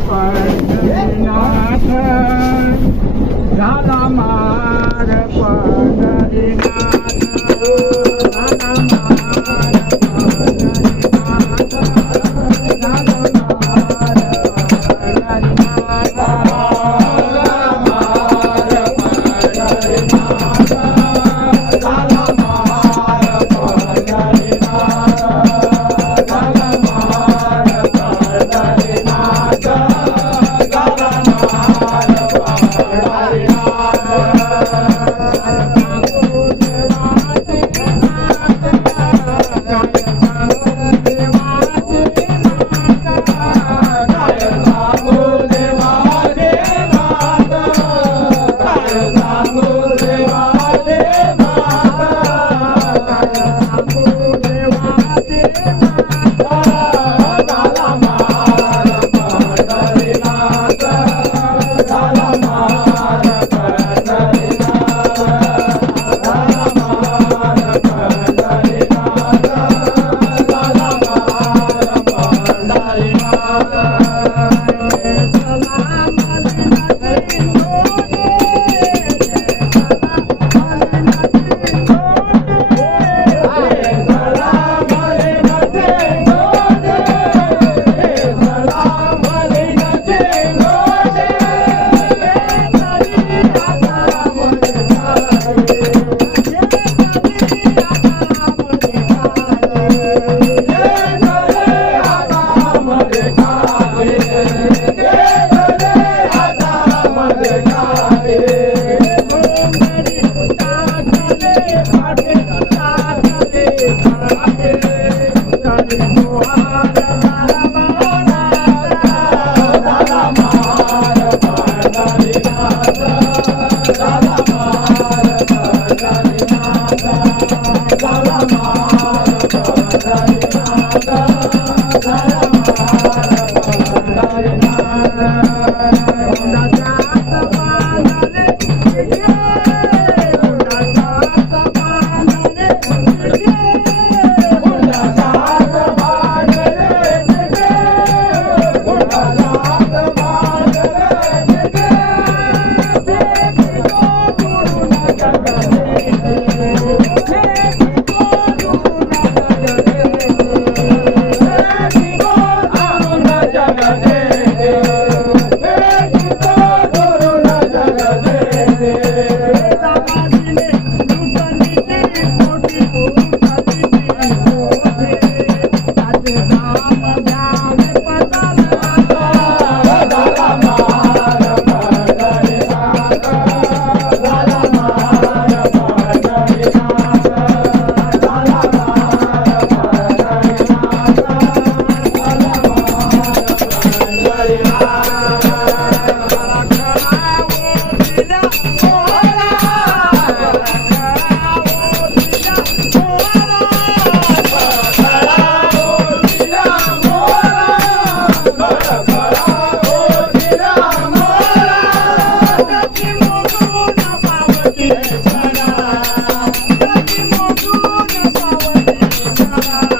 पंढरीनाथ झाला मार Pandharinath Bye. Thank you.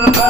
the